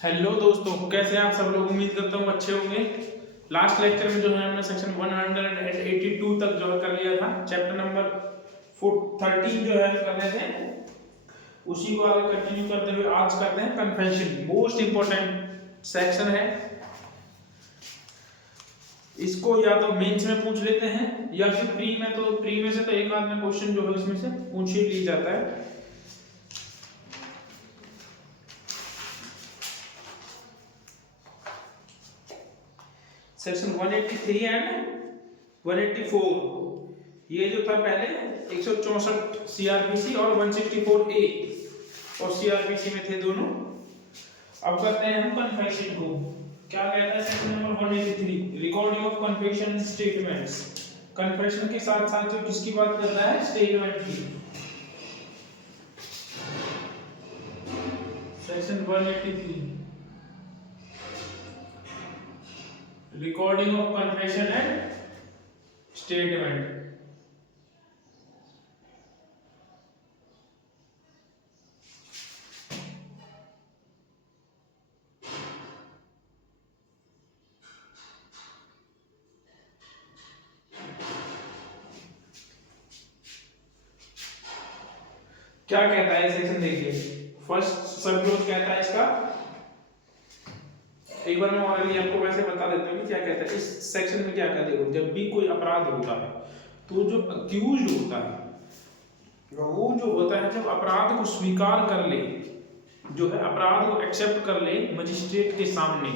Hello दोस्तों, कैसे हैं आप सब लोग। उम्मीद करता हूँ अच्छे होंगे। लास्ट लेक्चर में जो है हमने सेक्शन 182 तक जो है कर लिया था। चैप्टर नंबर 13 जो है कर रहे थे, उसी को आगे कंटिन्यू करते हुए आज करते हैं कन्फेशन। मोस्ट इंपॉर्टेंट सेक्शन है। इसको या तो मेंस में पूछ लेते हैं या फिर प्री में। तो प्री में से तो एक आध में क्वेश्चन जो है इसमें से पूछ ही लिया जाता है। सेक्शन 183 एंड 184 ये जो था पहले 164 सीआरपीसी और 164 ए और सीआरपीसी में थे दोनों। अब करते हैं हम कन्फेशन को। क्या कहता है section number 183, recording of confession statements. Confession के साथ साथ जो किसकी बात कर रहा है, स्टेटमेंट की। Section 183 recording of confession and statement. क्या कहता है सेक्शन, देखिए फर्स्ट सब क्लोज कहता है इसका। एक बार मैं ऑलरेडी आपको वैसे बता देता हूँ कि क्या कहता है इस सेक्शन में। क्या कहते हैं, जब भी कोई अपराध होता है तो जो अक्यूज्ड होता है वो जो होता है, जब अपराध को स्वीकार कर ले, जो है अपराध को एक्सेप्ट कर ले मजिस्ट्रेट के सामने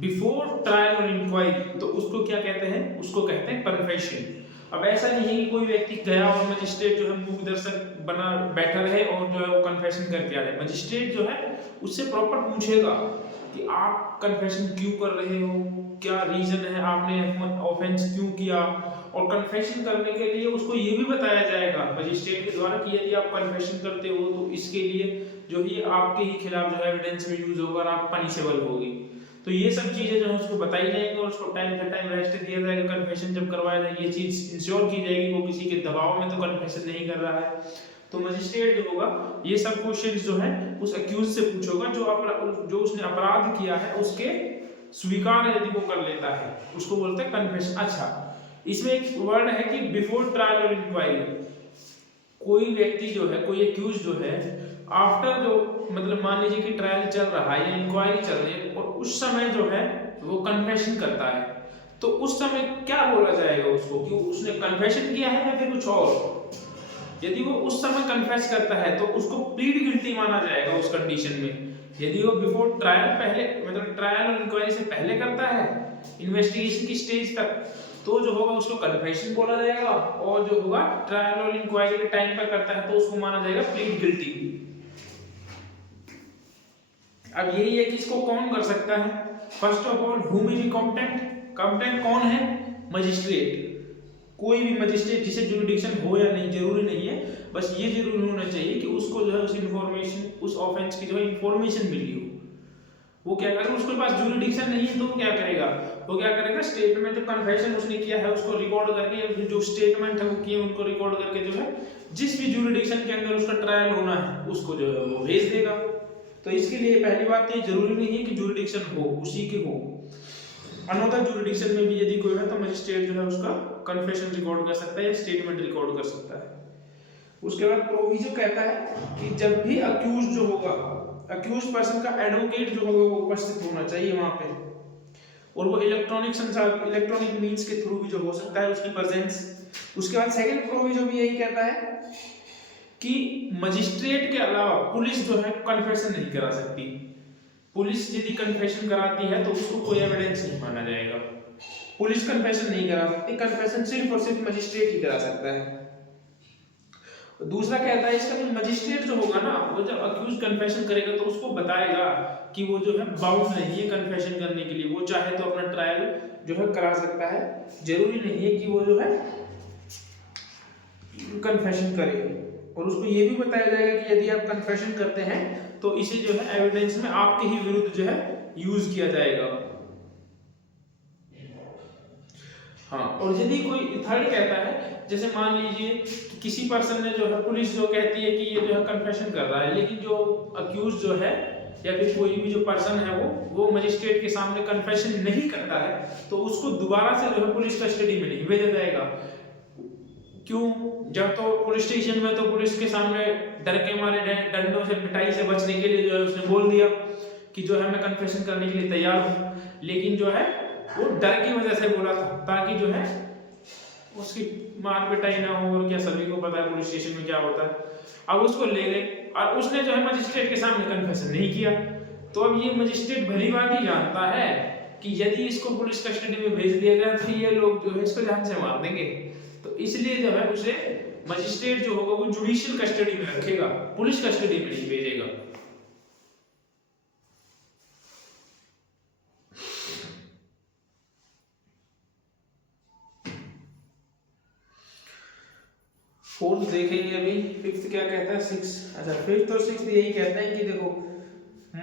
बिफोर ट्रायल और इंक्वायरी, तो उसको क्या कहते हैं, उसको कहते हैं कन्फेशन। अब ऐसा नहीं है कि कोई व्यक्ति गया और मजिस्ट्रेट जो है मूक दर्शक बना बैठा रहे और जो है वो कन्फेशन करके आ जाए। मजिस्ट्रेट जो है उससे प्रॉपर पूछेगा कि आप कन्फेशन क्यों कर रहे हो, क्या रीजन है, आपने ऑफेंस क्यों किया। और कन्फेशन करने के लिए उसको ये भी बताया जाएगा मजिस्ट्रेट के द्वारा कि यदि आप कन्फेशन करते हो तो इसके लिए जो ही आपके ही खिलाफ जो है एविडेंस में यूज होगा और आप पनिशेबल होगी। तो ये सब चीजें जो है उसको बताई जाएंगी और उसको टाइम टू टाइम रेस्ट दिया जाएगा। कन्फेशन जब करवाया जाए ये चीज इंश्योर की जाएगी वो किसी के दबाव में तो कन्फेशन नहीं कर रहा है। तो मजिस्ट्रेट जो होगा ये सब क्वेश्चन जो है उस अक्यूज से पूछोगा जो उसने अपराध किया है उसके स्वीकार यदि वो कर लेता है उसको बोलते हैं कन्फेशन। अच्छा, इसमें एक वर्ड है कि बिफोर ट्रायल और इंक्वायरी। कोई व्यक्ति जो है, कोई अक्यूज जो है, आफ्टर जो मतलब मान लीजिए कि ट्रायल चल रहा है या इंक्वायरी चल रही है और उस समय जो है वो कन्फेशन करता है, तो उस समय क्या बोला जाएगा उसको कि उसने कन्फेशन किया है या फिर कुछ और। यदि वो उस समय कन्फेस करता है तो उसको प्लीड गिल्टी माना जाएगा उस कंडीशन में। यदि वो बिफोर ट्रायल पहले मतलब ट्रायल और इंक्वायरी से पहले करता है इन्वेस्टिगेशन की स्टेज तक, तो जो होगा उसको कन्फेशन बोला जाएगा। और जो होगा ट्रायल और इंक्वायरी के टाइम पर करता है तो उसको माना जाएगा प्लीड गिल्टी। अब यही है कि इसको कौन कर सकता है। First of all who may be competent. Competent कौन है, मजिस्ट्रेट। कोई भी मजिस्ट्रेट जिसे जुरिडिक्शन हो या नहीं जरूरी नहीं है, बस ये जरूर होना चाहिए कि उसको जो है उस इंफॉर्मेशन उस ऑफेंस की जो है इंफॉर्मेशन मिली हो। वो क्या करेगा, उसके पास जुरिडिक्शन नहीं है तो वो क्या करेगा, वो क्या करेगा स्टेटमेंट जो कन्फेशन उसने किया है उसको रिकॉर्ड करके या फिर जो स्टेटमेंट है वो किए उनको रिकॉर्ड करके जो है जिस भी जुरिडिक्शन के अंदर उसका ट्रायल होना है उसको जो है वो भेज देगा। तो इसके लिए पहली बात तो ये जरूरी नहीं है कि जुरिडिक्शन हो उसी के हो, अनदर जुरिडिक्शन में भी यदि कोई है तो मजिस्ट्रेट जो है उसका कन्फेशन रिकॉर्ड कर सकता है या स्टेटमेंट रिकॉर्ड कर सकता है। उसके बाद प्रोविजो कहता है कि जब भी अक्यूज जो होगा, अक्यूज पर्सन का एडवोकेट जो होगा वो उपस्थित होना चाहिए वहां पे, और वो इलेक्ट्रॉनिक मींस के थ्रू भी जो हो सकता है उसकी प्रेजेंस। उसके बाद सेकंड प्रोविजो भी यही कहता है कि मजिस्ट्रेट के अलावा पुलिस जो है कन्फेशन नहीं करा सकती। पुलिस यदि कन्फेशन कराती है तो उसको कोई एविडेंस नहीं माना जाएगा। पुलिस कन्फेशन नहीं करा सकती, कन्फेशन सिर्फ और सिर्फ मजिस्ट्रेट ही करा सकता है। दूसरा कहता है इसका कि मजिस्ट्रेट जो होगा ना वो जब अक्यूज कन्फेशन करेगा तो उसको बताएगा कि वो जो है बाउंड नहीं है कन्फेशन करने के लिए, वो चाहे तो अपना ट्रायल जो है करा सकता है, जरूरी नहीं है कि वो जो है कन्फेशन करे। और उसको ये भी बताया जाएगा कि यदि आप कन्फेशन करते हैं तो इसे जो है एविडेंस में आपके ही विरुद्ध जो है यूज किया जाएगा। हाँ, और यदि कोई थर्ड कहता है, जैसे मान लीजिए कि किसी पर्सन ने जो है पुलिस जो कहती है कि ये जो है कन्फेशन कर रहा है, लेकिन जो अक्यूज जो है या फिर कोई भी जो पर्सन है वो मजिस्ट्रेट के सामने कन्फेशन नहीं करता है तो उसको दोबारा से जो है पुलिस कस्टडी में नहीं भेजा जाएगा। क्यों? जब तो पुलिस स्टेशन में तो पुलिस के सामने डर के मारे डंडों से पिटाई से बचने के लिए जो है उसने बोल दिया कि जो है मैं कन्फेशन करने के लिए तैयार हूँ, लेकिन जो है वो डर की वजह से बोला था ताकि जो है उसकी मार पिटाई ना हो। और क्या सभी को पता है पुलिस स्टेशन में क्या होता है। अब उसको ले गए और उसने जो है मजिस्ट्रेट के सामने कन्फेशन नहीं किया, तो अब ये मजिस्ट्रेट भली बात ही जानता है कि यदि इसको पुलिस कस्टडी में भेज दिया गया तो ये लोग जो है इसको जान से मार देंगे, तो इसलिए जो है उसे मजिस्ट्रेट जो होगा वो जुडिशियल कस्टडी में रखेगा, पुलिस कस्टडी में नहीं भेजेगा। फोर्थ देखेंगे अभी, फिफ्थ क्या कहता है, सिक्स। अच्छा, फिफ्थ और सिक्स यही कहते हैं कि देखो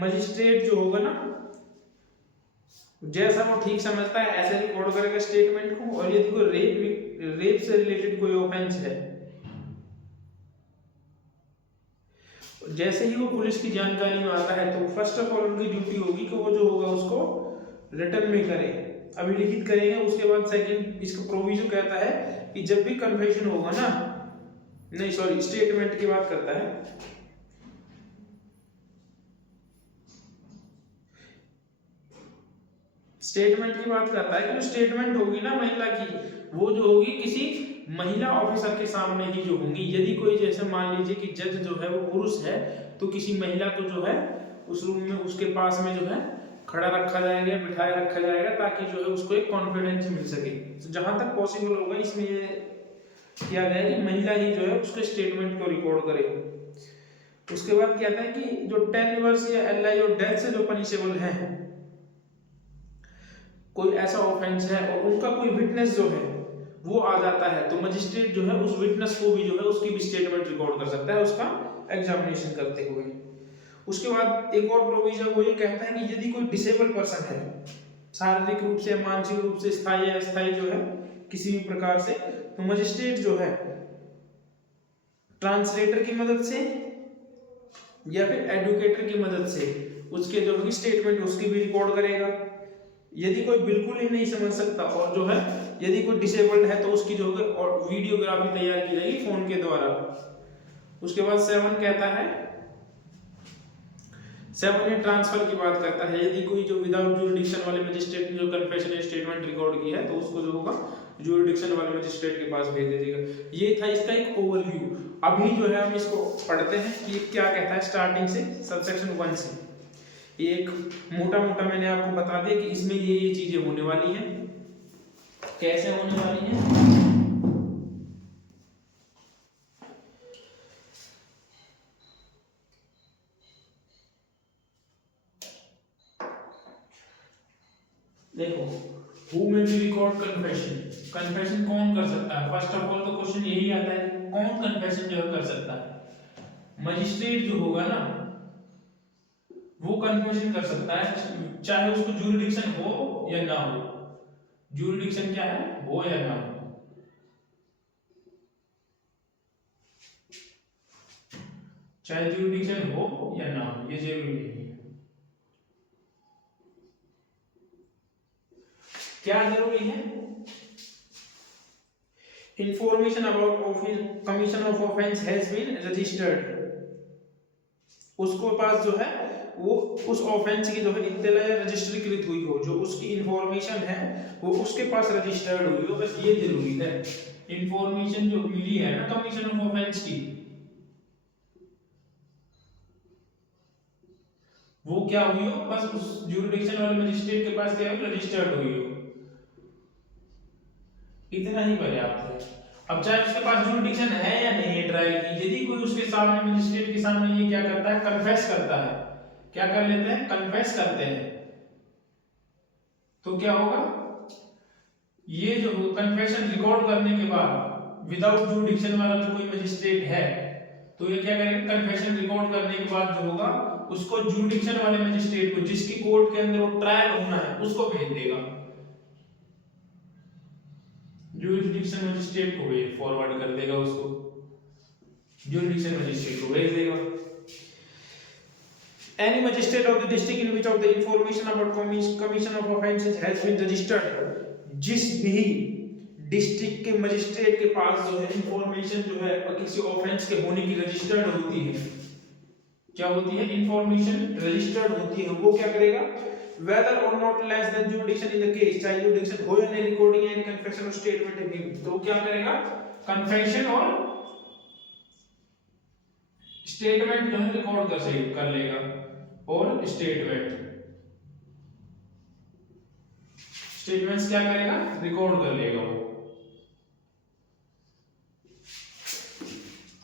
मजिस्ट्रेट जो होगा ना जैसा वो ठीक समझता है ऐसे रिकॉर्ड करेगा स्टेटमेंट को, और यदि कोई रेप से रिलेटेड कोई ऑफेंस है जैसे ही वो पुलिस की जानकारी में आता है तो फर्स्ट ऑफ ऑल उनकी ड्यूटी होगी कि वो जो होगा उसको रिटर्न में करे, अभी लिखित करेंगे। उसके बाद सेकंड इसका प्रोविजन कहता है कि जब भी कन्फेशन होगा ना, नहीं सॉरी स्टेटमेंट की बात करता है, स्टेटमेंट की बात करता है कि जो स्टेटमेंट होगी ना महिला की, वो जो होगी किसी महिला ऑफिसर के सामने ही जो होंगी। यदि कोई जैसे मान लीजिए कि जज जो है वो पुरुष है तो किसी महिला को जो है उस रूम में उसके पास में जो है खड़ा रखा जाएगा, बिठाए रखा जाएगा ताकि जो है उसको एक कॉन्फिडेंस मिल सके। तो जहां तक पॉसिबल होगा इसमें ये किया गया है कि महिला ही जो है उसके स्टेटमेंट को रिकॉर्ड करे। उसके बाद कहता है कि जो 10 इयर्स या एलआई और डेथ से जो पनिशेबल है, कोई ऐसा ऑफेंस है और उनका कोई विटनेस जो है वो आ जाता है तो मजिस्ट्रेट जो है उस विटनेस को भी जो है उसकी भी स्टेटमेंट रिकॉर्ड कर सकता है उसका एग्जामिनेशन करते हुए। उसके बाद एक और प्रोविजन वो ये कहता है कि यदि कोई डिसेबल पर्सन है शारीरिक रूप से मानसिक रूप से स्थायी या अस्थायी जो है किसी भी प्रकार से, तो मजिस्ट्रेट जो है ट्रांसलेटर की मदद से या फिर एडवोकेटर की मदद से उसके जो है स्टेटमेंट उसकी भी रिकॉर्ड करेगा। यदि कोई बिल्कुल ही नहीं समझ सकता और जो है यदि कोई डिसेबल्ड है तो उसकी जो है और वीडियोग्राफी तैयार की जाएगी फोन के द्वारा। उसके बाद 7 कहता है, 7 में ट्रांसफर की बात करता है। यदि कोई जो विदाउट ज्यूरिडिक्शन वाले मजिस्ट्रेट ने जो कन्फेशन स्टेटमेंट रिकॉर्ड की है तो उसको जो होगा ज्यूरिडिक्शन वाले मजिस्ट्रेट के पास भेज दीजिएगा। ये था इसका एक ओवरव्यू। अभी जो है हम इसको पढ़ते हैं कि क्या कहता है स्टार्टिंग से सबसेक्शन 1 से। एक मोटा मोटा मैंने आपको बता दिया कि इसमें ये चीजें होने वाली हैं, कैसे होने वाली हैं। देखो, who may be record confession, confession कौन कर सकता है? फर्स्ट ऑफ ऑल तो क्वेश्चन यही आता है कौन कन्फेशन जो कर सकता है? मजिस्ट्रेट जो होगा ना वो कन्फेशन कर सकता है, चाहे उसको ज्यूरिडिक्शन हो या ना हो। ज्यूरिडिक्शन क्या है, हो या ना हो। चाहे ज्यूरिडिक्शन हो या ना हो, ये जरूरी नहीं है। क्या जरूरी है? Information about commission of offence has been registered, उसको पास जो है वो उस ऑफेंस की जो है इत्तला या रजिस्ट्रीकृत हुई हो, जो उसकी इंफॉर्मेशन है वो उसके पास रजिस्टर्ड हुई हो, बस ये जरूरी है। इंफॉर्मेशन जो मिली है ना कमीशन ऑफ ऑफेंस की, वो क्या हुई हो, बस उस ज्यूरिडिक्शन वाले मजिस्ट्रेट के पास क्या हो, रजिस्टर्ड हुई हो, इतना ही पर्याप्त है। अब चाहे उसके पास ज्यूरिडिक्शन है या नहीं है ट्रायल की, यदि कोई उसके सामने मजिस्ट्रेट के सामने ये क्या करता है, कन्फेस करता है, क्या कर लेते हैं, कन्फेस करते हैं, तो क्या होगा, ये जो कन्फेशन रिकॉर्ड करने के बाद विदाउट ज्यूरिडिक्शन वाला जो कोई मजिस्ट्रेट है तो ये क्या करेगा, कन्फेशन रिकॉर्ड करने के बाद जो होगा उसको ज्यूरिडिक्शन वाले मजिस्ट्रेट को जिसकी कोर्ट के अंदर वो ट्रायल होना है उसको भेज देगा, ज्यूरिडिक्शन मजिस्ट्रेट को भेज फॉरवर्ड कर देगा, उसको ज्यूरिडिक्शन मजिस्ट्रेट को भेज देगा। any magistrate of the district in which of the information about commission of offences has been registered, जिस भी डिस्ट्रिक्ट के मजिस्ट्रेट के पास जो है इंफॉर्मेशन जो है किसी ऑफेंस के होने की रजिस्टर्ड होती है, क्या होती है, इंफॉर्मेशन रजिस्टर्ड होती है, वो क्या करेगा, whether or not less than jurisdiction in the case, चाहे jurisdiction हो या नहीं, recording and confession or statement है, तो क्या करेगा, confession और statement जो है रिकॉर्ड कर लेगा, और स्टेटमेंट्स क्या करेगा, रिकॉर्ड कर लेगा वो।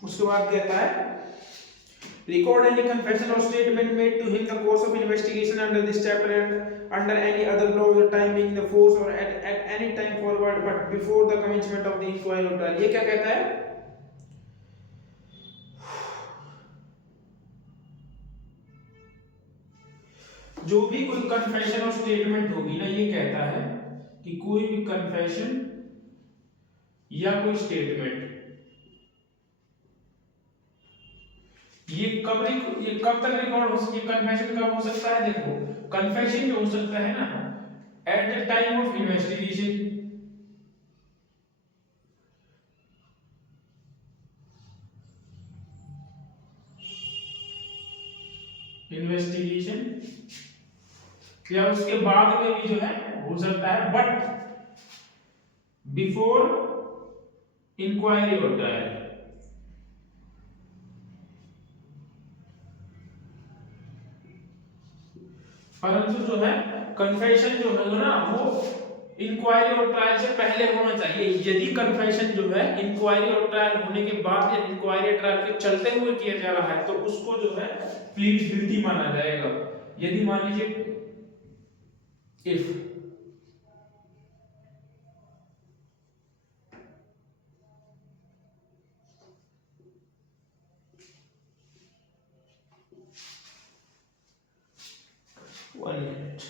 उसके बाद कहता है record any confession or statement made to him in the course of investigation under this chapter and under any other law or time being the force or at any time forward but before the commencement of the inquiry or trial। ये क्या कहता है, जो भी कोई confession और statement होगी ना, ये कहता है कि कोई भी कन्फेशन या कोई स्टेटमेंट ये कब तक रिकॉर्ड हो सकती है, कन्फेशन कब हो सकता है, देखो कन्फेशन जो हो सकता है ना at the time of investigation, या उसके बाद में भी जो है हो सकता है, बट बिफोर इंक्वायरी होता है, परंतु जो है कन्फेशन जो है ना वो इंक्वायरी और ट्रायल से पहले होना चाहिए। यदि कन्फेशन जो है इंक्वायरी और ट्रायल होने के बाद या इंक्वायरी ट्रायल के चलते हुए किया जा रहा है तो उसको जो है प्लीड गिल्टी माना जाएगा। यदि मान लीजिए if one minute,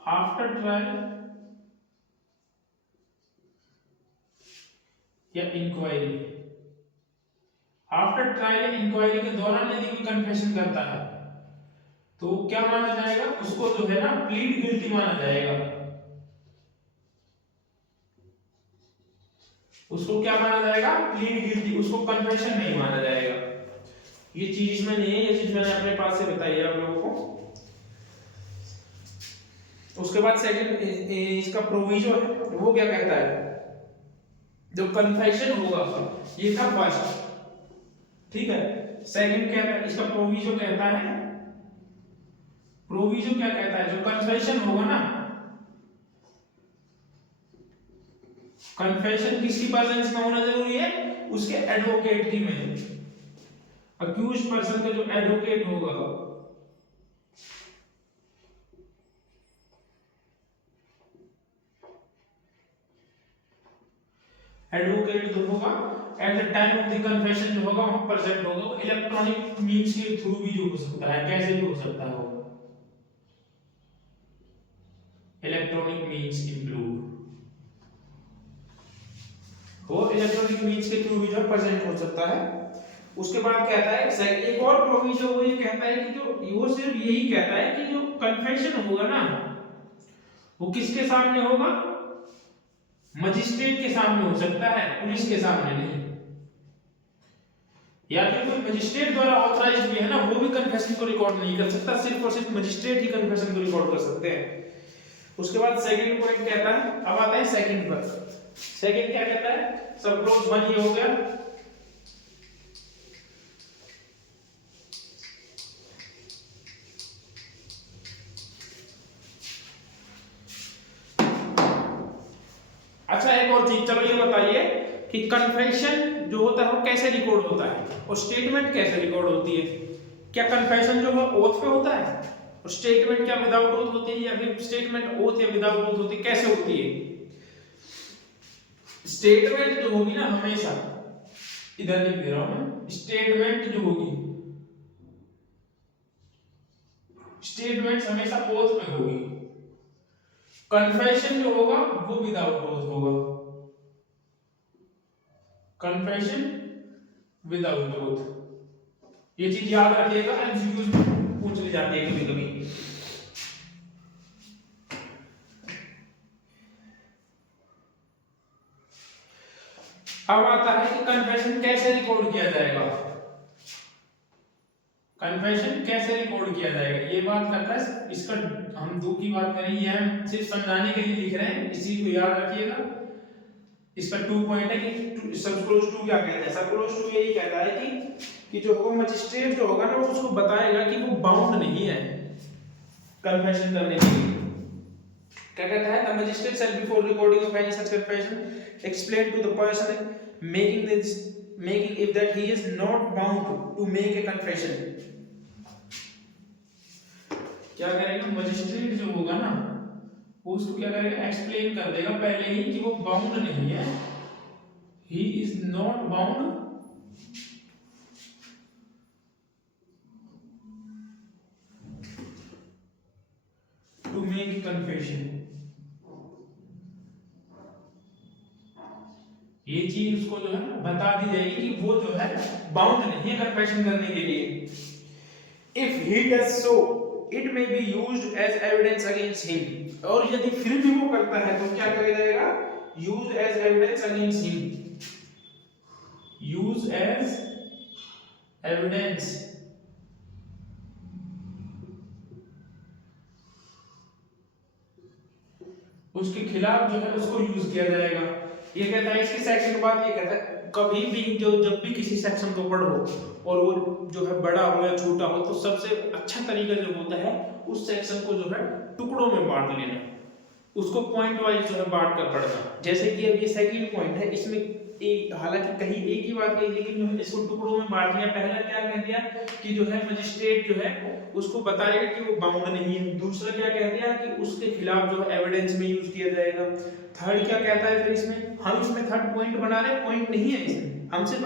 after trial या इंक्वायरी, आफ्टर ट्रायल या इंक्वायरी के दौरान यदि कोई कन्फेशन करता है तो क्या माना जाएगा, उसको जो है ना प्लीड गिल्टी माना जाएगा। उसको क्या माना जाएगा, प्लीड गिल्टी, उसको कन्फेशन नहीं माना जाएगा। ये चीज इसमें नहीं है, ये चीज मैंने अपने पास से बताई है आप लोगों को। उसके बाद सेकंड इसका प्रोविजो है, वो क्या कहता है, जो कन्फेशन होगा ये था फर्स्ट, ठीक है। सेकंड क्या है, इसका प्रोविजो कहता है, प्रोविजो क्या कहता है, जो कन्फेशन होगा ना, कन्फेशन किसकी प्रेजेंस में होना जरूरी है, उसके एडवोकेट की में, अक्यूज्ड पर्सन का जो एडवोकेट होगा, एडवोकेट जो होगा at the time of the confession जो होगा वहां प्रेजेंट होगा। वो इलेक्ट्रॉनिक मींस के थ्रू भी जो हो सकता है, कैसे भी हो सकता है, वो इलेक्ट्रॉनिक मींस इंक्लूड, वो इलेक्ट्रॉनिक मींस के थ्रू भी जो प्रेजेंट हो सकता है। उसके बाद कहता है एक और प्रोविजन, वो ये कहता है कि जो वो सिर्फ यही कहता है कि जो कन्फेशन होगा ना वो किसके सामने होगा, मजिस्ट्रेट के सामने हो सकता है, पुलिस के सामने नहीं। या फिर कोई मजिस्ट्रेट द्वारा ऑथराइज्ड भी है ना, वो भी कन्फेशन को रिकॉर्ड नहीं कर सकता, सिर्फ और सिर्फ मजिस्ट्रेट ही कन्फेशन को रिकॉर्ड कर सकते हैं। उसके बाद सेकंड पॉइंट कहता है, अब आता है सेकंड पर। सेकंड क्या कहता है, सब क्लोज 1 ये हो गया। अच्छा एक और चीज, चलो ये बताइए कि कन्फेशन जो होता है वो कैसे रिकॉर्ड होता है और स्टेटमेंट कैसे रिकॉर्ड होती है। क्या कन्फेशन जो है ओथ पे होता है और स्टेटमेंट क्या विदाउट ओथ होती है, या फिर स्टेटमेंट ओथ या विदाउट ओथ होती है, कैसे होती है। स्टेटमेंट जो होगी ना हमेशा, इधर लिख दे रहा हूं मैं, स्टेटमेंट जो होगी, स्टेटमेंट हमेशा ओथ पे होगी। कन्फेशन जो होगा वो विदाउट ओथ होगा। Confession without oath. ये चीज याद रखिएगा, एमसीक्यूज पूछ ली जाती है कभी कभी। अब आता है कि कन्फेशन कैसे रिकॉर्ड किया जाएगा। कन्फेशन कैसे रिकॉर्ड किया जाएगा ये बात करता है। इसका हम दो की बात करें, ये हम सिर्फ समझाने के लिए लिख रहे हैं, इसी को याद रखिएगा। इसका 2 पॉइंट है कि सब क्लोज टू क्या कहता है। सब क्लोज टू यही कहता है कि जो होगा मजिस्ट्रेट जो होगा ना वो उसको बताएगा कि वो बाउंड नहीं है कन्फेशन करने के लिए। क्या कहता है, the magistrate shall before recording of any such confession explain to the person making if that he is not bound to make a confession. क्या करेगा मजिस्ट्रेट जो होगा ना वो उसको क्या करेगा, एक्सप्लेन कर देगा पहले ही कि वो बाउंड नहीं है, he is not bound to make confession. ये चीज उसको जो है बता दी जाएगी कि वो जो है बाउंड नहीं है कन्फेशन करने के लिए। If he does so it may be used as evidence against him. और यदि फिर भी वो करता है तो क्या किया जाएगा, use as evidence against him. Use as evidence उसके खिलाफ जो है उसको यूज किया जाएगा। ये कहता है इसके सेक्शन के बाद ये कहता है कभी भी जब भी किसी सेक्शन को पढ़ो और वो जो है बड़ा हो या छोटा हो तो सबसे अच्छा तरीका जो होता है उस सेक्शन को जो है टुकड़ों में बांट लेना, उसको पॉइंट वाइज जो है बांट कर पढ़ना। जैसे कि अब ये सेकंड पॉइंट है, इसमें हालांकि कहीं एक ही बात कही लेकिन जो है इसको टुकड़ों में बांट लिया। पहला क्या कह दिया कि जो है मजिस्ट्रेट जो है उसको बताएगा कि वो बाउंड नहीं है। दूसरा क्या कह दिया कि उसके खिलाफ जो है एविडेंस में यूज किया जाएगा। थर्ड क्या कहता है फिर इसमें, हम इसमें थर्ड पॉइंट बना रहे, पॉइंट नहीं है इसमें, हम सिर्फ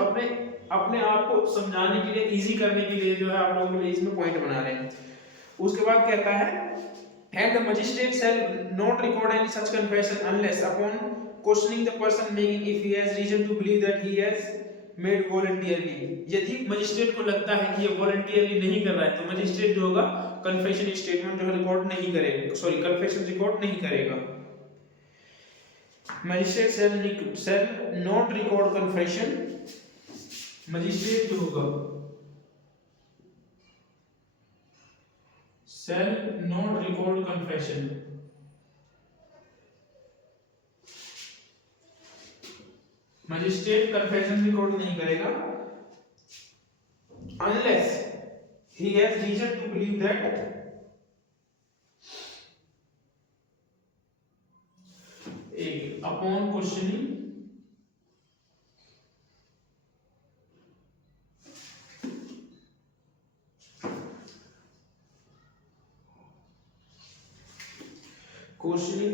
अपने आप को समझाने के लिए, इजी करने के लिए जो है आप लोगों के लिए इसमें पॉइंट बना रहे हैं। उसके बाद कहता है and the magistrate shall not record any such confession unless upon questioning the person making if he has reason to believe that he has made voluntarily। यदि मजिस्ट्रेट को लगता है कि ये वॉलंटियरली नहीं कर रहा है तो मजिस्ट्रेट जो होगा कन्फेशन स्टेटमेंट जो है रिकॉर्ड नहीं करेगा, सॉरी कन्फेशन रिकॉर्ड नहीं करेगा। Magistrate shall not record confession। Magistrate जो होगा shall not record confession। Magistrate confession record नहीं करेगा unless he has reason to believe that upon questioning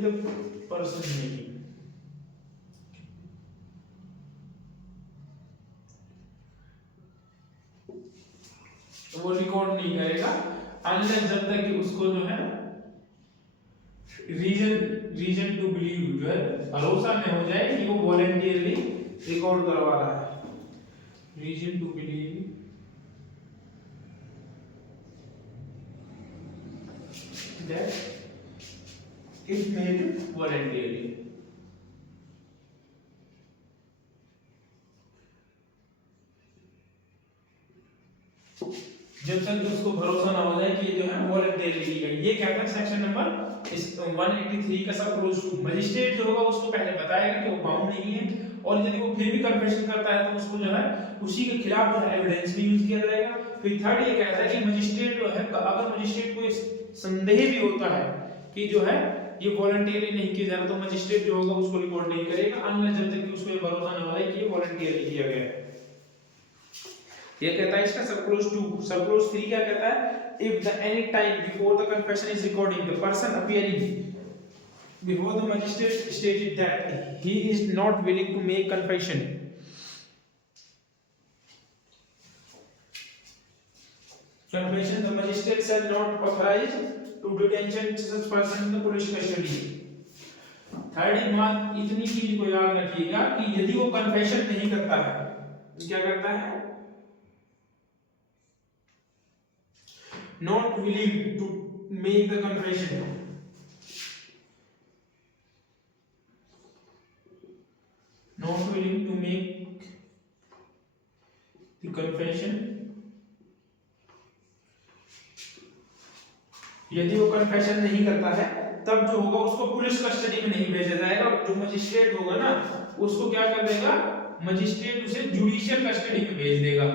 the person making वो रिकॉर्ड नहीं करेगा अनलेस जब तक कि उसको जो है रीजन टू बिलीव जो है भरोसा नहीं हो जाए कि वो वॉलंटियरली रिकॉर्ड करवा रहा है। Reason to believe that it made voluntarily। जब तक उसको भरोसा ना हो जाए कि ये जो है वॉलंटियरली की गई। ये कहता है सेक्शन नंबर 183 का सब क्लोज टू। मजिस्ट्रेट जो होगा उसको पहले बताएगा कि वो बाउंड नहीं है और यदि वो फिर भी कन्फेशन करता है तो उसको जो है उसी के खिलाफ जो है एविडेंस भी यूज किया जाएगा। फिर थर्ड ये कहता है कि मजिस्ट्रेट जो है अगर मजिस्ट्रेट को संदेह भी होता है कि जो है ये वॉलंटियरली नहीं किया जा रहा तो मजिस्ट्रेट जो होगा उसको रिकॉर्ड नहीं करेगा अनलेस जब तक कि उसको ये भरोसा ना हो जाए कि ये वॉलंटियरली किया गया है। ये कहता है इसका सब क्लोज 2। सब क्लोज 3 क्या कहता है, if the any time before the confession is recording the person appearing before the magistrate stated that he is not willing to make confession the magistrate shall not authorize to detention such person in the police custody। Third बात इतनी चीज को याद रखिएगा कि यदि वो confession नहीं करता है, क्या करता है, not willing to make the confession, not willing to make the confession, यदि वो कन्फेशन नहीं करता है तब जो होगा उसको पुलिस कस्टडी में नहीं भेजा जाएगा, जो मजिस्ट्रेट होगा ना उसको क्या कर देगा, मजिस्ट्रेट उसे जुडिशियल कस्टडी में भेज देगा।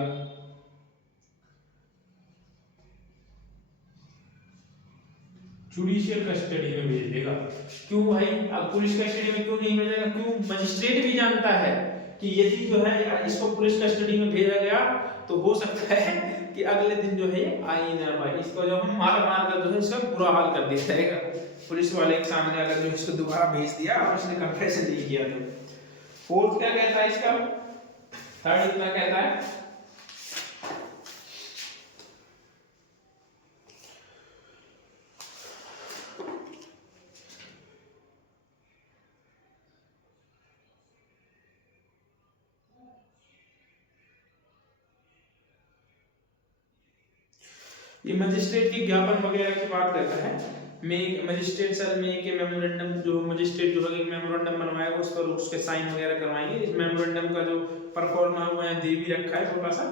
जुडिशियल कस्टडी में भेज देगा। क्यों भाई, अब पुलिस कस्टडी में क्यों नहीं भेजेगा, क्यों, मजिस्ट्रेट भी जानता है कि यदि जो है इसको पुलिस कस्टडी में भेजा गया तो हो सकता है कि अगले दिन जो है आ ही ना पाए, इसको जो हम मार मार कर जो है इसका बुरा हाल कर दिया जाएगा पुलिस वाले के सामने, अगर जो इसको दोबारा भेज दिया और उसने कन्फेशन नहीं किया तो। फोर्थ क्या कहता है इसका, थर्ड इतना कहता है, ये मजिस्ट्रेट की ज्ञापन वगैरह की बात करता है। मजिस्ट्रेट सर में के मेमोरेंडम, जो मजिस्ट्रेट जो है मेमोरेंडम बनवाएगा उस पर उसके साइन वगैरह करवाएंगे। इस मेमोरेंडम का जो परफॉर्मा हुआ है दे भी रखा है थोड़ा सा,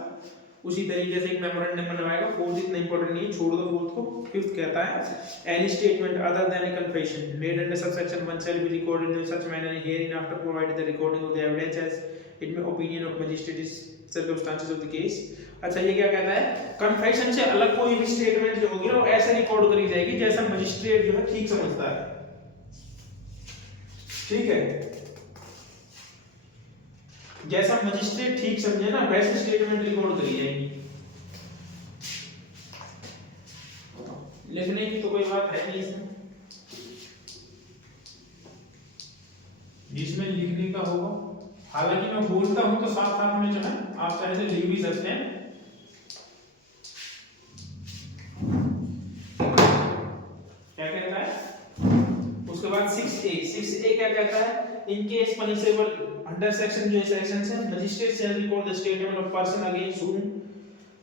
उसी तरीके से एक मेमोरेंडम बनवाएगा। फोर्थ इतना इंपॉर्टेंट नहीं है, छोड़ दो फोर्थ को। फिफ्थ कहता है any statement other than A confession made under subsection 1 shall be recorded in such manner hereinafter provided the recording of the evidence as it may opinion of magistrate is circumstances of the case। अच्छा ये क्या कहता है, confession से अलग कोई भी statement जो होगी ना वो ऐसे रिकॉर्ड करी जाएगी जैसा मजिस्ट्रेट जो है ठीक समझता है, ठीक है, जैसा मजिस्ट्रेट ठीक समझे ना वैसे स्टेटमेंट रिकॉर्ड करी जाएगी। लिखने की तो कोई बात है नहीं इसमें, जिसमें लिखने का होगा, हालांकि मैं बोलता हूं तो साथ साथ में जो है आप चाहे तो लिख भी सकते हैं। क्या कहता है उसके बाद 6A क्या कहता है, in case punishable under section, जो सेक्शन है, magistrate shall record the statement of person against whom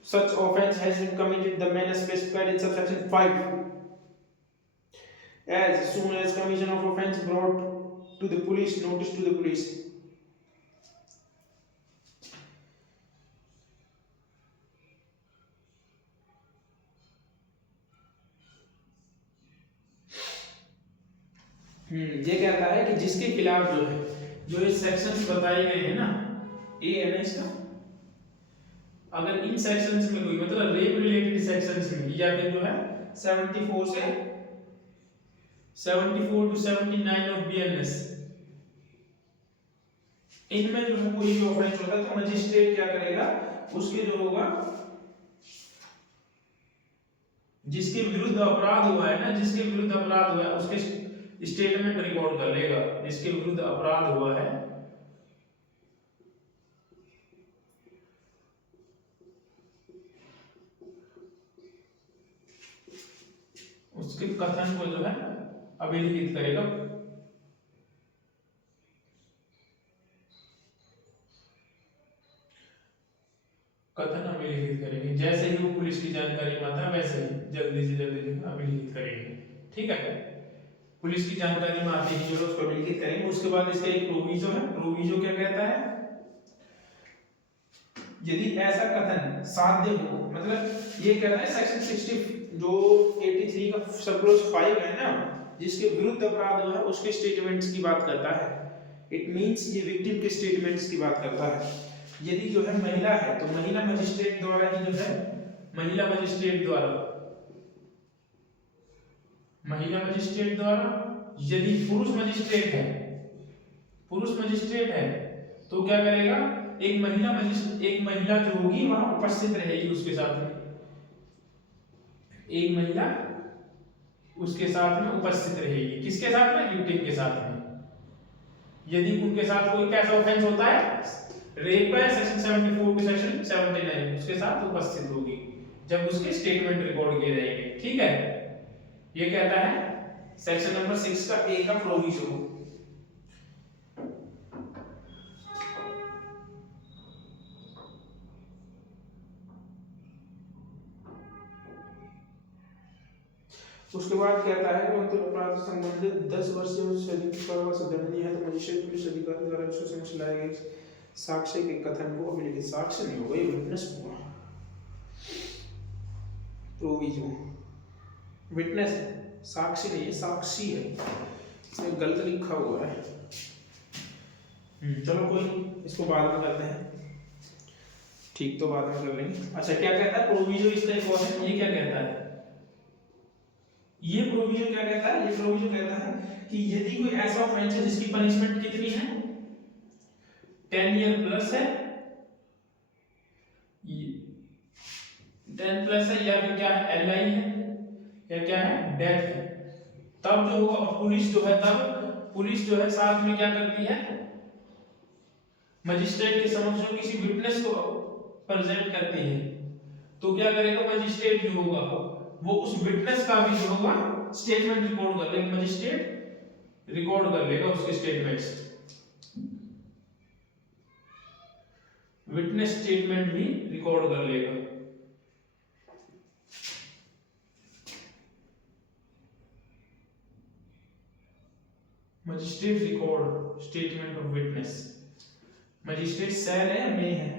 such offense has been committed the manner specified in subsection 5 as soon as commission of offense brought to the police notice to the police। ये कहता है कि जिसके खिलाफ जो है, जो ये सेक्शंस बताए गए हैं ना, ए है ना इसका, अगर इन सेक्शंस में कोई मतलब रेप रिलेटेड सेक्शंस में या फिर जो है 74 से 74 टू 79 ऑफ बीएनएस, इनमें जो है कोई भी ऑफेंस होता है तो मजिस्ट्रेट क्या करेगा, उसके जो होगा, जिसके विरुद्ध अपराध हुआ है ना, जिसके विरुद्ध अपराध हुआ है उसके स्टेटमेंट रिकॉर्ड कर लेगा, जिसके विरुद्ध अपराध हुआ है उसके कथन को जो है अभिलिखित करेगा। कथन अभिलिखित करेंगे, जैसे ही वो पुलिस की जानकारी में आता है वैसे ही जल्दी से जल्दी जो है अभिलिखित करेंगे, ठीक है। पुलिस की जानकारी में आते ही जो उसको अभिलिखित करेंगे। उसके बाद इसका एक प्रोविजो है, प्रोविजो क्या कहता है, यदि ऐसा कथन साध्य हो, मतलब ये कहता है सेक्शन 60 जो 83 का सब क्लॉज 5 है ना, जिसके विरुद्ध अपराध हुआ है उसके स्टेटमेंट्स की बात करता है। इट मींस ये विक्टिम के स्टेटमेंट्स की बात करता है। यदि जो है महिला है तो महिला मजिस्ट्रेट द्वारा ही जो है, महिला मजिस्ट्रेट द्वारा, महिला मजिस्ट्रेट द्वारा, यदि पुरुष मजिस्ट्रेट है, पुरुष मजिस्ट्रेट है तो क्या करेगा, एक महिला जो होगी वहां उपस्थित रहेगी उसके साथ में, एक महिला उसके साथ में उपस्थित रहेगी, किसके साथ में, विक्टिम के साथ में। यदि उनके साथ कोई कैसा ऑफेंस होता है, रेप का सेक्शन 74 के सेक्शन 79, उसके साथ उपस्थित होगी जब उसके स्टेटमेंट रिकॉर्ड किए जाएंगे, ठीक है। ये कहता है सेक्शन नंबर 6 का ए का प्रोविजो। उसके बाद कहता है कि अपराध से संबंधित 10 वर्ष से अधिक की कारावास दंडनीय है तो मजिस्ट्रेट पुलिस अधिकारी द्वारा विश्व समक्ष लाए गए साक्ष्य के कथन को अभिलिखित साक्ष्य नहीं होगा, ये विटनेस हुआ। प्रोविजो विटनेस है, साक्षी नहीं है, साक्षी है, इसमें गलत लिखा हुआ है। चलो कोई नहीं, इसको बाद में करते हैं, ठीक तो बाद में कर लेंगे। अच्छा क्या कहता है प्रोविजो, इसका एक और है, ये क्या कहता है, ये प्रोविजो क्या कहता है, ये प्रोविजो कहता है कि यदि कोई ऐसा ऑफेंस है जिसकी पनिशमेंट कितनी है 10 ईयर प्लस है, 10 प्लस है, या फिर क्या है एलआई है, या क्या है डेथ है, तब जो होगा पुलिस जो है, तब पुलिस जो है साथ में क्या करती है, मजिस्ट्रेट के समक्ष जो किसी विटनेस को प्रेजेंट करती है, तो क्या करेगा मजिस्ट्रेट जो होगा वो उस विटनेस का भी जो होगा स्टेटमेंट रिकॉर्ड कर लेगा, मजिस्ट्रेट रिकॉर्ड कर लेगा उसके स्टेटमेंट्स, विटनेस स्टेटमेंट भी रिकॉर्ड कर लेगा। Magistrate record statement of witness, magistrate shall है में है,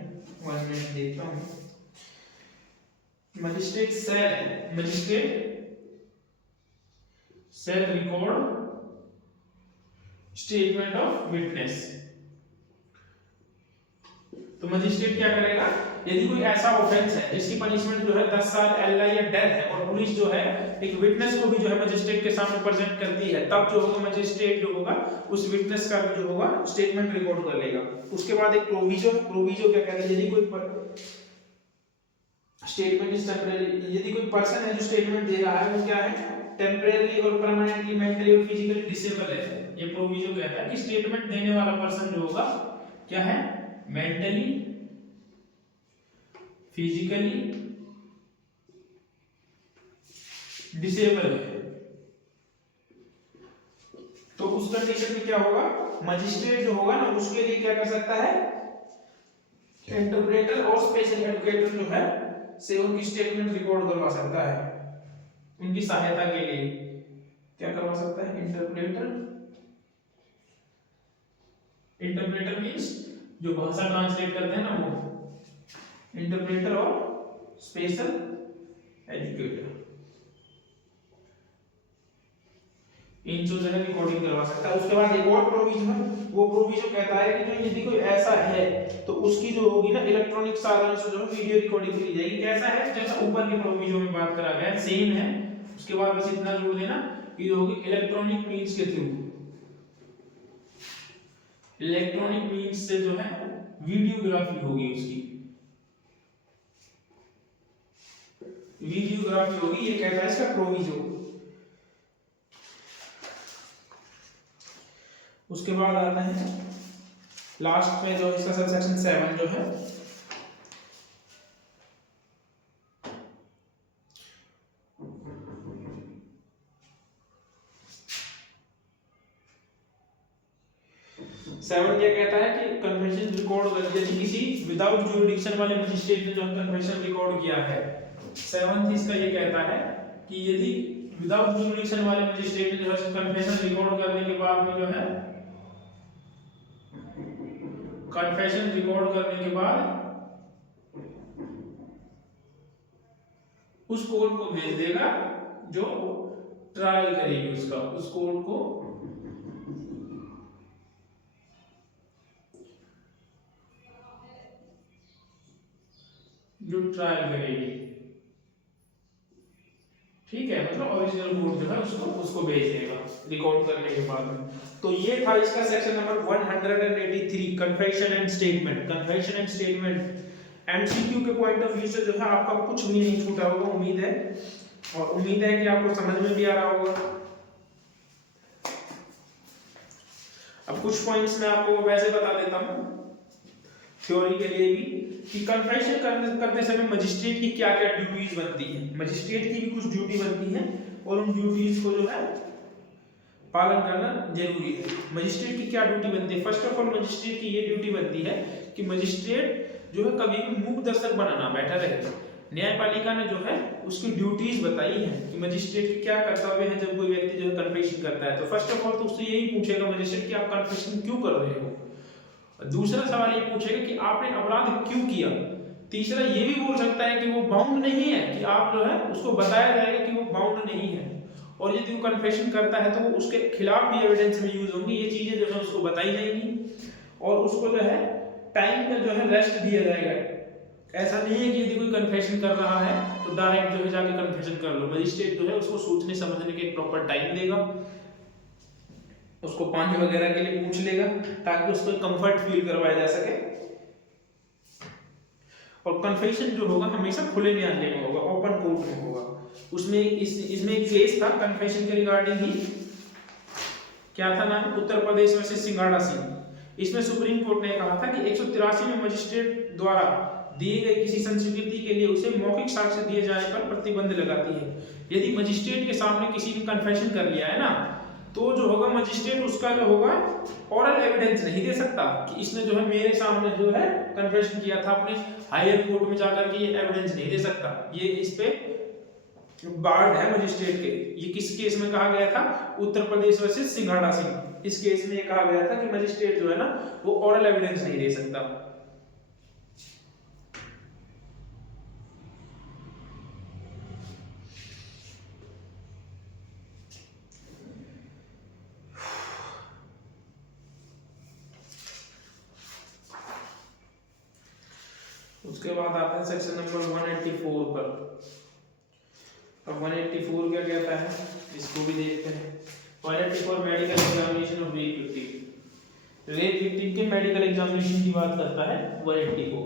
1 मिनट देखता हूं, magistrate shall, magistrate shall record statement of witness. तो मजिस्ट्रेट क्या करेगा, यदि कोई ऐसा ऑफेंस है जिसकी पनिशमेंट जो है 10 साल एलआई या डेथ है और पुलिस जो है एक विटनेस को भी जो है मजिस्ट्रेट के सामने प्रेजेंट करती है, तब जो होगा मजिस्ट्रेट जो होगा उस विटनेस का भी जो होगा स्टेटमेंट रिकॉर्ड कर लेगा। उसके बाद एक प्रोविजो, प्रोविजो क्या कहता है, यदि कोई स्टेटमेंट इज टेम्परेरी, यदि कोई पर्सन है जो स्टेटमेंट दे रहा है वो क्या है टेम्परेरी और परमानेंटली मेंटली और फिजिकली डिसेबल है, ये प्रोविजो कहता है कि स्टेटमेंट देने वाला पर्सन जो होगा क्या है मेंटली फिजिकली डिसेबल है, तो उस कंडीशन में क्या होगा मजिस्ट्रेट जो होगा ना उसके लिए क्या कर सकता है इंटरप्रेटर और स्पेशल एडवोकेट जो है से उनकी स्टेटमेंट रिकॉर्ड करवा सकता है, उनकी सहायता के लिए क्या करवा सकता है इंटरप्रेटर, इंटरप्रेटर मींस जो भाषा ट्रांसलेट करते हैं ना वो, इंटरप्रेटर और स्पेशल एजुकेटर, इन जो है रिकॉर्डिंग करवा सकता है। उसके बाद एक और प्रोविजन है, वो प्रोविजन कहता है कि जो यदि कोई ऐसा है तो उसकी जो होगी ना इलेक्ट्रॉनिक साधन से जो वीडियो रिकॉर्डिंग की जाएगी। कैसा है जैसा ऊपर के प्रोविजन में बात करा गया है सेम है, उसके बाद बस इतना जोड़ देना कि जो होगी इलेक्ट्रॉनिक मींस के थ्रू, इलेक्ट्रॉनिक मींस से जो है वीडियोग्राफी होगी, उसकी वीडियोग्राफी होगी, ये कहता है इसका प्रोविजन। उसके बाद आता है लास्ट में जो इसका सबसेक्शन 7 जो है सेवन क्या कहता है कि कन्फेशन रिकॉर्ड कर यदि किसी विदाउट ज्यूरिडिक्शन वाले मजिस्ट्रेट ने जो कन्फेशन रिकॉर्ड किया है, 7th इसका ये कहता है कि यदि विदाउट ज्यूरिडिक्शन वाले मजिस्ट्रेट ने जो है कन्फेशन रिकॉर्ड करने के बाद में जो है कन्फेशन रिकॉर्ड करने के बाद उस कोर्ट को भेज देगा जो ट्रायल करेगी उसका, उस कोर्ट को जो ट्रायल करेगी, ठीक है, मतलब ओरिजिनल कोर्ट जो है उसको भेज देगा रिकॉर्ड करने के बाद में। तो ये था इसका section number 183 confession and statement. Confession and statement MCQ के पॉइंट ऑफ व्यू से जो है आपका कुछ भी नहीं छूटा होगा, उम्मीद है, और उम्मीद है कि आपको समझ में भी आ रहा होगा। अब कुछ पॉइंट्स मैं आपको वैसे बता देता हूं थ्योरी के लिए भी कि कन्फेशन करते समय मजिस्ट्रेट की क्या क्या ड्यूटीज बनती है। मजिस्ट्रेट की भी कुछ ड्यूटी बनती है और उन ड्यूटीज को जो है पालन करना जरूरी है। मजिस्ट्रेट की क्या ड्यूटी बनती है? फर्स्ट ऑफ ऑल मजिस्ट्रेट की ये ड्यूटी बनती है कि मजिस्ट्रेट जो है कभी भी मूक दर्शक बना ना बैठा रहे, न्यायपालिका ने जो है उसकी ड्यूटीज बताई हैं कि मजिस्ट्रेट के क्या कर्तव्य है जब कोई व्यक्ति जो है कन्फेशन करता है। तो फर्स्ट ऑफ ऑल तो उससे यही पूछेगा मजिस्ट्रेट कि आप कन्फेशन क्यों कर रहे हो। दूसरा सवाल ये पूछेगा कि आपने अपराध क्यों किया। तीसरा ये भी बोल सकता है कि वो बाउंड नहीं है, कि आप जो है उसको बताया जाएगा कि वो बाउंड नहीं है, और यदि वो कन्फेशन करता है तो वो उसके खिलाफ भी एविडेंस में यूज होंगी। ये चीजें जो है उसको बताई जाएंगी और उसको जो है टाइम में जो है रेस्ट दिया जाएगा। ऐसा नहीं है कि यदि कोई कन्फेशन कर रहा है तो डायरेक्ट जो है जाके कन्फेशन कर लो। मजिस्ट्रेट जो है उसको सोचने समझने के एक प्रॉपर टाइम देगा, उसको पानी वगैरह के लिए पूछ लेगा ताकि उसको कंफर्ट फील करवाया जा सके। और कन्फेशन जो होगा हमेशा खुले न्यायालय में होगा, ओपन कोर्ट में होगा। उसमें इसमें एक केस था कन्फेशन के रिगार्डिंग ही, क्या था नाम, उत्तर प्रदेश में से सिंगाड़ा सिंह। इसमें सुप्रीम कोर्ट ने कहा था कि 183 में मजिस्ट्रेट द्वारा दिए गए किसी संस्कृति के लिए उसे मौखिक साक्ष्य दिए जाने पर प्रतिबंध लगाती है। यदि मजिस्ट्रेट के सामने किसी ने कन्फेशन कर लिया है ना, तो जो होगा मजिस्ट्रेट उसका जो होगा ओरल एविडेंस नहीं दे सकता कि इसने जो है मेरे सामने जो है कन्फेशन किया था, अपने हायर कोर्ट में जाकर के ये एविडेंस नहीं दे सकता। ये इस पे बार्ड है मजिस्ट्रेट के। ये किस केस में कहा गया था, उत्तर प्रदेश वर्सेस सिंघाड़ा सिंह। इस केस में ये कहा गया था कि मजिस्ट्रेट जो है ना वो ओरल एविडेंस नहीं दे सकता। उसके बाद आता है सेक्शन नंबर 184 पर। अब 184 क्या कहता है इसको भी देखते हैं। 184 medical examination of rape victim. Rape victim के मेडिकल एग्जामिनेशन की बात करता है 184।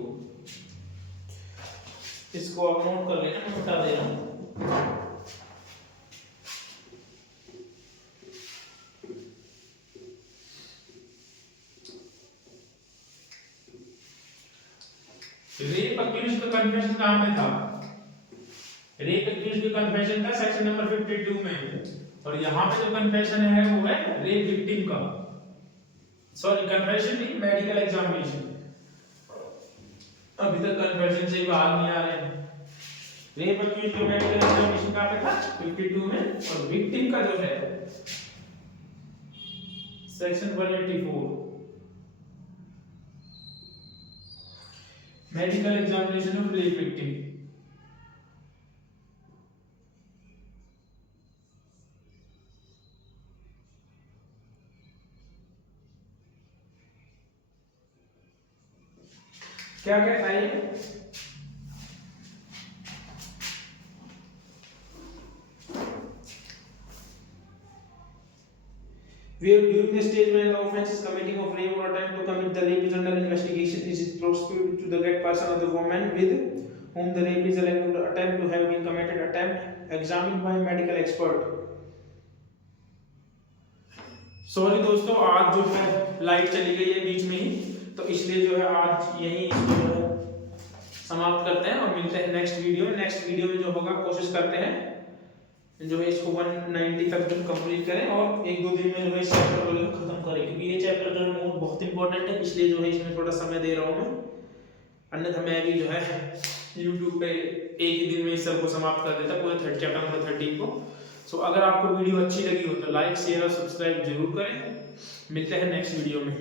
इसको आप नोट कर लेना, मैं बता दे रहा हूँ। रेप अक्यूज्ड का कन्फेशन कहां पे था, रेप अक्यूज्ड का कन्फेशन था सेक्शन नंबर 52 में, और यहां पे जो कन्फेशन है वो है रेप विक्टिम का। सॉरी कन्फेशन नहीं, मेडिकल एग्जामिनेशन। अभी तक कन्फेशन से बाहर नहीं आ रहे हैं। रेप अक्यूज्ड का मेडिकल एग्जामिनेशन कहां पे था 52 में, और विक्टिम का जो है section 184 medical examination of rape victim. क्या कहता है ये, where during the stage when the offense is committing of rape or attempt to commit the rape is under investigation, it is prosecuted to the get person of the woman with whom the rape is alleged to attempt to have been committed, attempt examined by medical expert। Sorry दोस्तों, आज जो है light चली गई है बीच में ही, तो इसलिए जो है आज यही इसको जो है समाप्त करते हैं और मिलते हैं नेक्स्ट वीडियो में। नेक्स्ट वीडियो में जो होगा कोशिश करते हैं जो है इसको 190 तक जो कंप्लीट करें और एक दो दिन में जो है इस चैप्टर को खत्म करें, क्योंकि ये चैप्टर जो है बहुत इंपॉर्टेंट है, इसलिए जो है इसमें थोड़ा समय दे रहा हूँ मैं। अन्यथा मैं भी जो है YouTube पे एक ही दिन में इस सब को समाप्त कर देता पूरे चैप्टर नंबर 13 को। सो अगर आपको वीडियो अच्छी लगी हो तो लाइक शेयर और सब्सक्राइब जरूर करें। मिलते हैं नेक्स्ट वीडियो में।